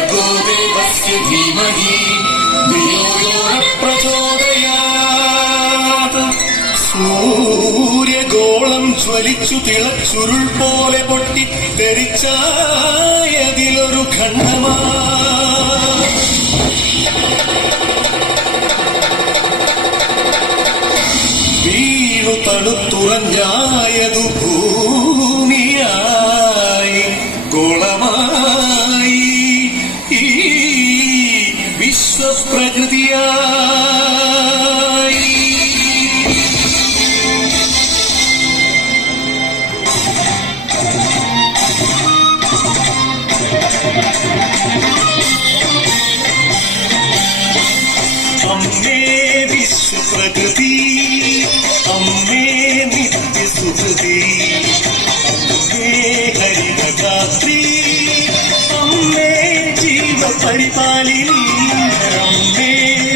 ഭർഗോ ദേവസ്യ ധീമഹി ധിയോ യോ ന പ്രചോദയാത്. സൂര്യഗോളം ജ്വലിച്ചു തിളച്ചുരുൾ പോലെ പൊട്ടി തെറിച്ചായതിലൊരു ഖണ്ഡമാ. വീണു തണുത്തുറഞ്ഞായതു ഭൂമിയായി ഗോളമായി ഈ വിശ്വപ്രകൃതിയായി. അമ്മേ വിശ്വപ്രകൃതി, അമ്മേ നിത്യസുഹൃതി, അമ്മേ ഹരിതഗാത്രി, അമ്മേ ജീവപരിപാലിനി, അമ്മേ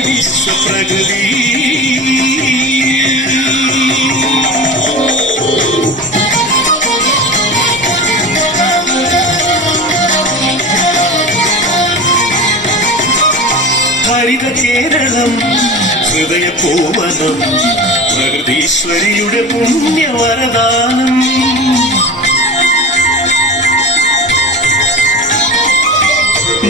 വിശ്വപ്രകൃതി. ഹരിത കേരളം ഹൃദയപൂവനം, പ്രകൃതീശ്വരിയുടെ പുണ്യവരദാനം.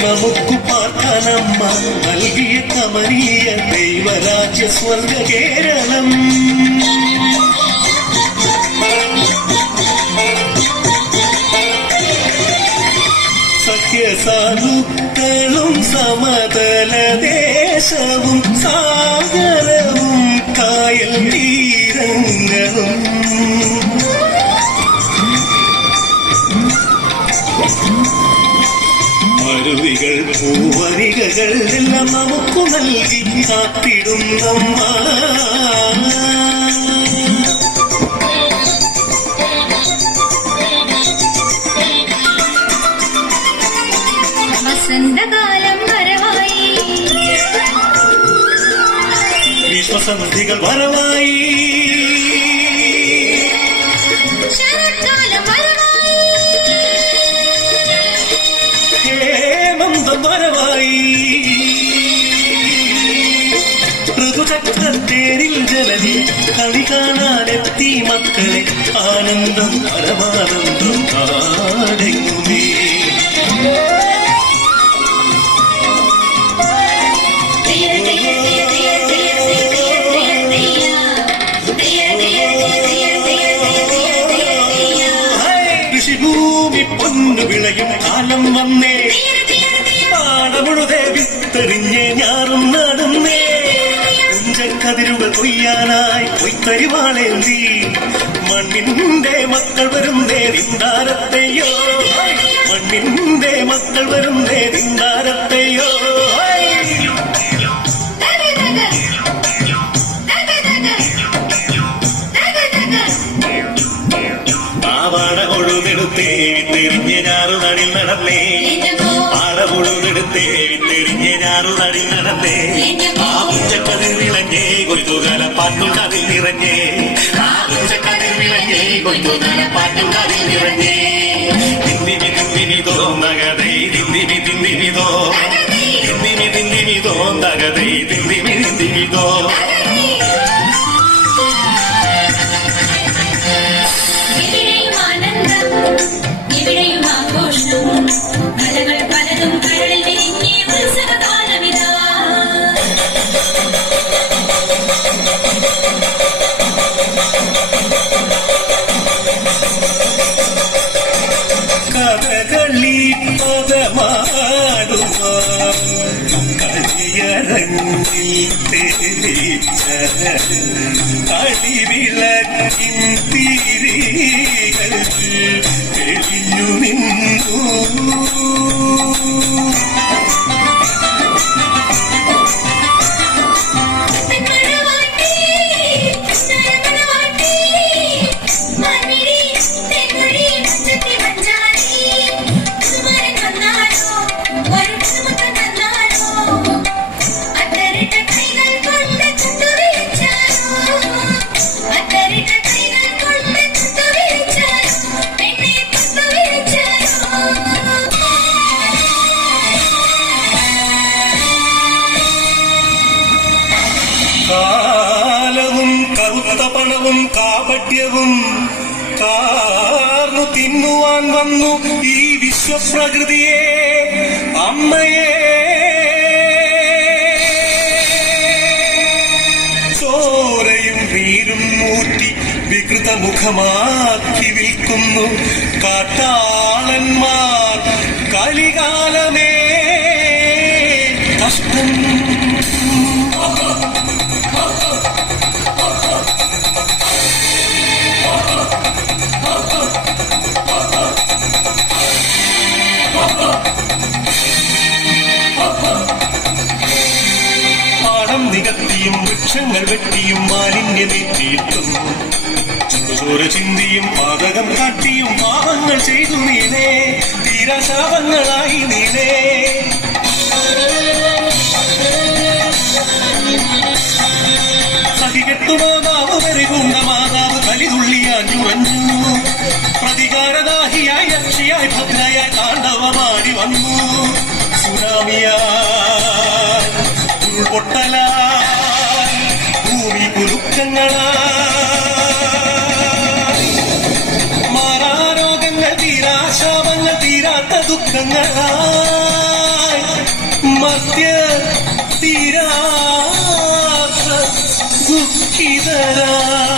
നമുക്കു പാർക്കാനമ്മ നൽകിയ കമനീയ ദൈവരാജ്യ സ്വർഗ കേരളം. സഖ്യസാധുക്കളും സമതലദേശവും സാഗരവും കായൽ തീരങ്ങളും അരുവികൾ പൂവരികകൾ എല്ലാം നമുക്കു നൽകി കാത്തിടുന്നമ്മ. വസന്തകാലം വരവായി, വിശ്വസന്ധികൾ വരവായി, ശരത്കാലം വരവായി, ഹേമന്തം വരവായി. ഋതുചക്രത്തേരിൽ ജലതി കളി കാണാനെത്തി മക്കളെ, ആനന്ദം പരമാനന്ദം കാടെങ്ങുമേ. കൃഷിഭൂമി പൊന്നു വിളയും കാലം വന്നേ, പാടമുഴുതേ വിത്തെറിഞ്ഞേ ഞാറും നടുന്നേ. കുഞ്ചക്കതിരുകൾ കൊയ്യാനായി കൊയ്ത്തരിവാളേന്തി മണ്ണിന്റെ മക്കൾ വരുന്നേ നിന്ദാരത്തെയോ, മണ്ണിന്റെ മക്കൾ വരുന്നേ നിന്ദാരത്തെയോ. പാവാട കൊഴുതെടുത്തേ വിത്തെറിഞ്ഞ് ഞാറു നടിൽ നടന്നേ, പാട കൊഴുതെടുത്തേ വിത്തെറിഞ്ഞ് ഞാറു നടിൽ നടന്നേ. ആ ഉച്ചക്കതിൽ വിളഞ്ഞേ കൊയ്ത്തുകാല പാട്ടുണ്ടതിൽ നിറഞ്ഞേ, ആ ഉച്ചക്കതിൽ വിളഞ്ഞേ കൊയ്ത്തുകാല പാട്ടുണ്ടതിൽ നിറഞ്ഞേ. തിന്തിമി തിന്തിമിതോ നഗതൈ തിന്തിമി തിന്തിമിതോ, തിന്തിമി തിന്തിമിതോ നഗതൈ തിന്തിമി തിന്തിമിതോ. ഇവിടെയും ആഘോഷം, കലകൾ പലതും കരളിൽ വിരിഞ്ഞേ ഉത്സവകാലമിതാ. കഥകളി പദമാടുവാൻ കളിയരങ്ങിൽ തെളിച്ച കളിവിളക്കിൻ തിരികൾ തെളിഞ്ഞു നിന്നു. കറുത്ത പണവും കാപട്യവും കാർന്നു തിന്നുവാൻ വന്നു ഈ വിശ്വപ്രകൃതിയെ അമ്മയെ ചോരയും നീരും മൂറ്റി വികൃതമുഖമാക്കി വിൽക്കുന്നു കാട്ടാളന്മാർ. കലികാലമേ കഷ്ടം. പാടം നികത്തിയും വൃക്ഷങ്ങൾ വെട്ടിയും മാലിന്യമേറ്റിയിട്ടും ചോര ചിന്തിയും പാതകം കാട്ടിയും പാപങ്ങൾ ചെയ്തു നീളേ തീരാശാപങ്ങളായി നീളേ. സഹികെട്ടുമാതാവ് വരികൂണ്ട മാതാവ് കലിതുള്ളിയാഞ്ഞുറഞ്ഞു. പ്രതികാരദാഹിയായി രക്ഷയായി ഭദ്രയായി താണ്ഡവമാടി വന്നു. സുനാമിയായി ഉരുൾപൊട്ടലായി ഭൂമി കുലുക്കങ്ങളായി മാറാരോഗങ്ങൾ തീരാശാപങ്ങൾ തീരാത്ത ദുഃഖങ്ങളായി മധ്യ തീരാത്ത ദുഃഖിതരായി.